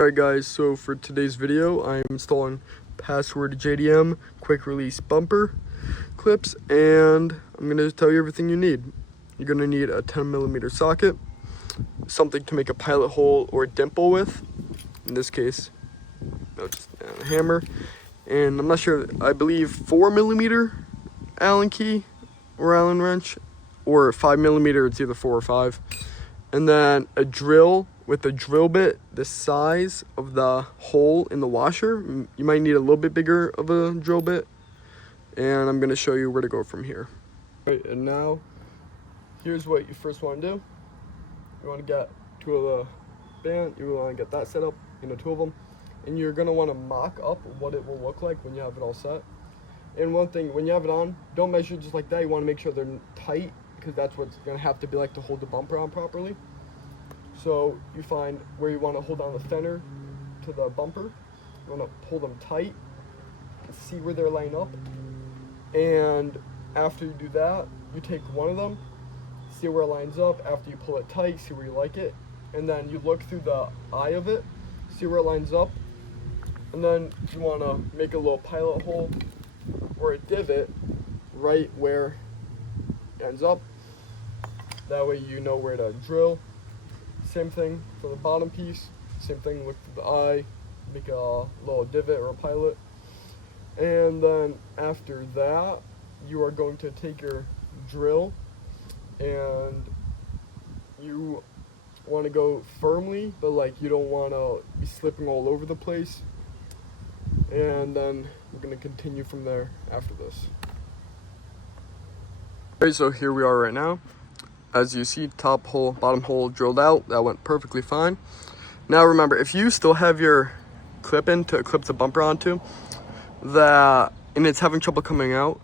Alright guys, so for today's video, I'm installing Password JDM quick release bumper clips, and I'm going to tell you everything you need. You're going to need a 10mm socket, something to make a pilot hole or a dimple with, in this case, just a hammer, and I'm not sure, I believe 4mm Allen key or Allen wrench, or 5mm, it's either 4 or 5, and then a drill with a drill bit the size of the hole in the washer. You might need a little bit bigger of a drill bit, and I'm going to show you where to go from here. All right, and now here's what you first want to do. You want to get two of the band, you want to get that set up, two of them, and you're going to want to mock up what it will look like when you have it all set. And one thing, when you have it on, don't measure just like that. You want to make sure they're tight, because that's what's going to have to be like to hold the bumper on properly. So you find where you want to hold on the fender to the bumper. You want to pull them tight and see where they're lined up. And after you do that, you take one of them, see where it lines up. After you pull it tight, see where you like it. And then you look through the eye of it, see where it lines up. And then you want to make a little pilot hole or a divot right where it ends up. That way you know where to drill. Same thing for the bottom piece, same thing, look through the eye, make a little divot or a pilot. And then after that, you are going to take your drill and you want to go firmly, but like you don't want to be slipping all over the place. And then we're going to continue from there after this. Okay, so here we are right now. As you see, top hole, bottom hole drilled out. That went perfectly fine. Now remember, if you still have your clip in to clip the bumper onto, and it's having trouble coming out,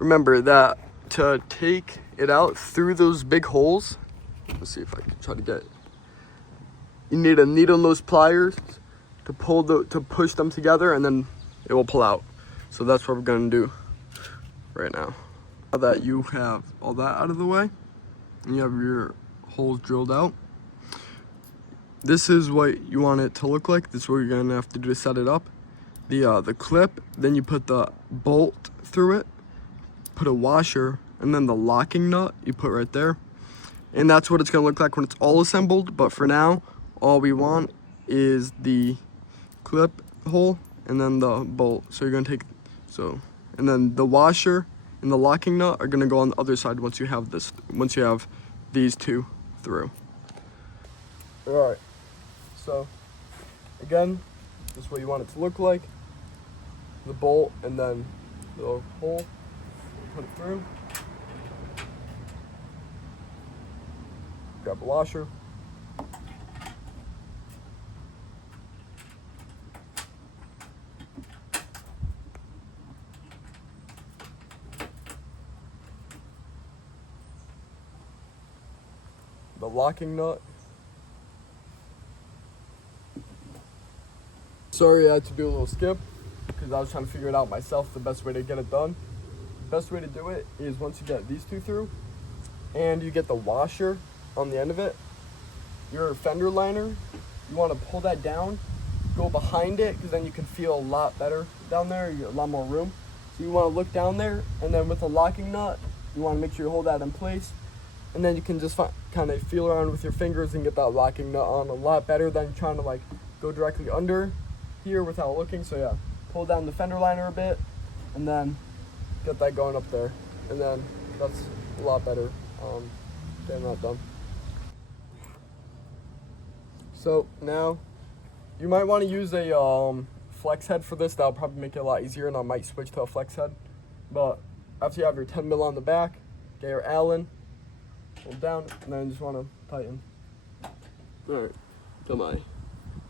remember that to take it out through those big holes, let's see if I can try to get it. You need a needle and those pliers to push them together, and then it will pull out. So that's what we're gonna do right now. Now that you have all that out of the way, and you have your holes drilled out, this is what you want it to look like. This is what you're gonna have to do to set it up. The clip, then you put the bolt through it, put a washer, and then the locking nut you put right there. And that's what it's gonna look like when it's all assembled. But for now, all we want is the clip hole and then the bolt. So you're gonna and then the washer and the locking nut are gonna go on the other side once you have these two through. All right, so again, this is what you want it to look like. The bolt and then the hole, put it through. Grab a washer. The locking nut. Sorry I had to do a little skip because I was trying to figure it out myself, the best way to get it done. The best way to do it is once you get these two through and you get the washer on the end of it, your fender liner, you want to pull that down, go behind it, because then you can feel a lot better down there, you get a lot more room. So you want to look down there, and then with the locking nut, you want to make sure you hold that in place. And then you can just kind of feel around with your fingers and get that locking nut on a lot better than trying to like go directly under here without looking. So yeah, pull down the fender liner a bit and then get that going up there. And then that's a lot better getting that done. So now you might want to use a flex head for this. That'll probably make it a lot easier, and I might switch to a flex head. But after you have your 10mm on the back, get your Allen, hold down, and then just want to tighten. Alright, got my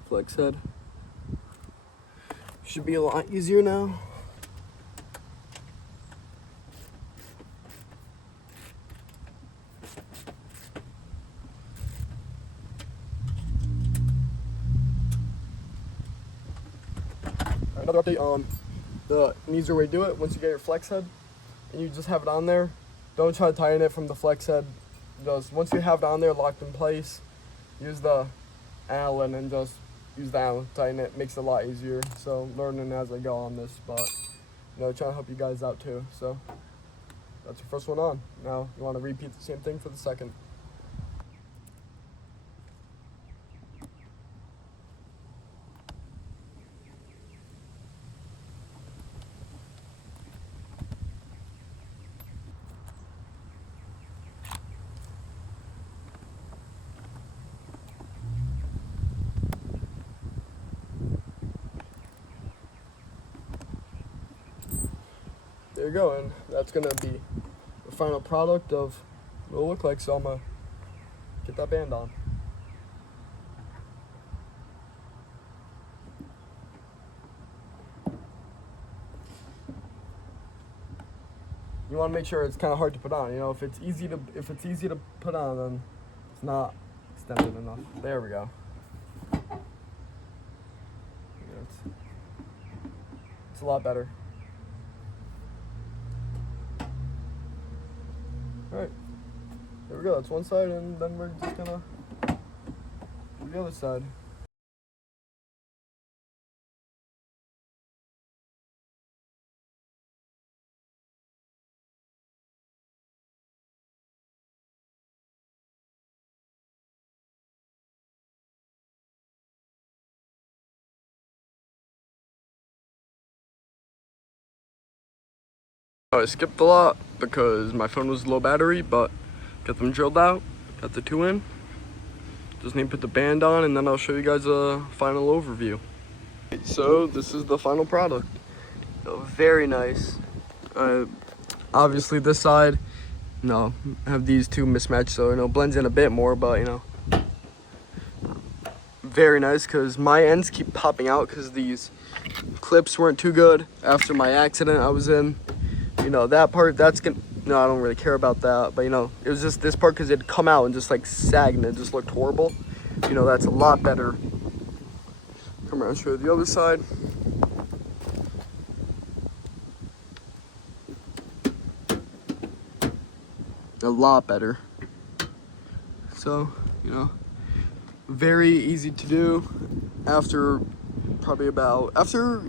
flex head. Should be a lot easier now. Another update on an easier way to do it. Once you get your flex head and you just have it on there, don't try to tighten it from the flex head. Just once you have it on there locked in place, use the Allen and just use the Allen to tighten it. Makes it a lot easier. So learning as I go on this, but trying to help you guys out too. So that's your first one on. Now you want to repeat the same thing for the second. There you go, and that's gonna be the final product of what it'll look like. So I'm gonna get that band on. You want to make sure it's kind of hard to put on. If it's easy to put on, then it's not extended enough. There we go. It's a lot better. Alright, there we go, that's one side, and then we're just gonna do the other side. I skipped a lot because my phone was low battery, but got them drilled out, got the two in. Just need to put the band on, and then I'll show you guys a final overview. So this is the final product. Very nice. Obviously this side, I have these two mismatched, so it blends in a bit more, but very nice, because my ends keep popping out because these clips weren't too good after my accident I was in. That part, that's gonna, I don't really care about that, but it was just this part, because it'd come out and just like sag, and it just looked horrible. That's a lot better. Come around and show you the other side. A lot better. So, very easy to do. After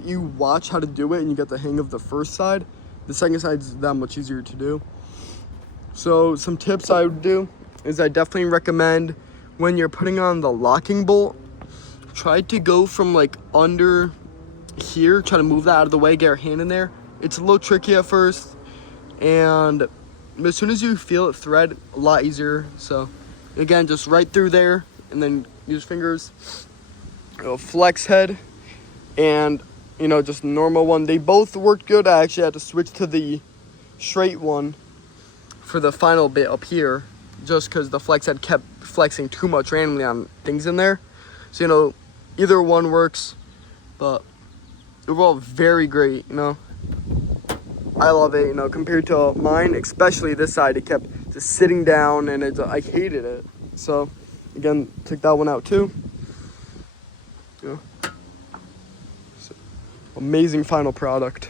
you watch how to do it and you get the hang of the first side, the second side's that much easier to do. So some tips I would do is I definitely recommend, when you're putting on the locking bolt, try to go from like under here, try to move that out of the way, get your hand in there. It's a little tricky at first, and as soon as you feel it thread, a lot easier. So again, just right through there, and then use fingers, flex head, and just normal one. They both worked good. I actually had to switch to the straight one for the final bit up here, just because the flex head kept flexing too much randomly on things in there. So either one works, but overall very great. I love it. Compared to mine, especially this side, it kept just sitting down, and I hated it. So again, took that one out too. Amazing final product.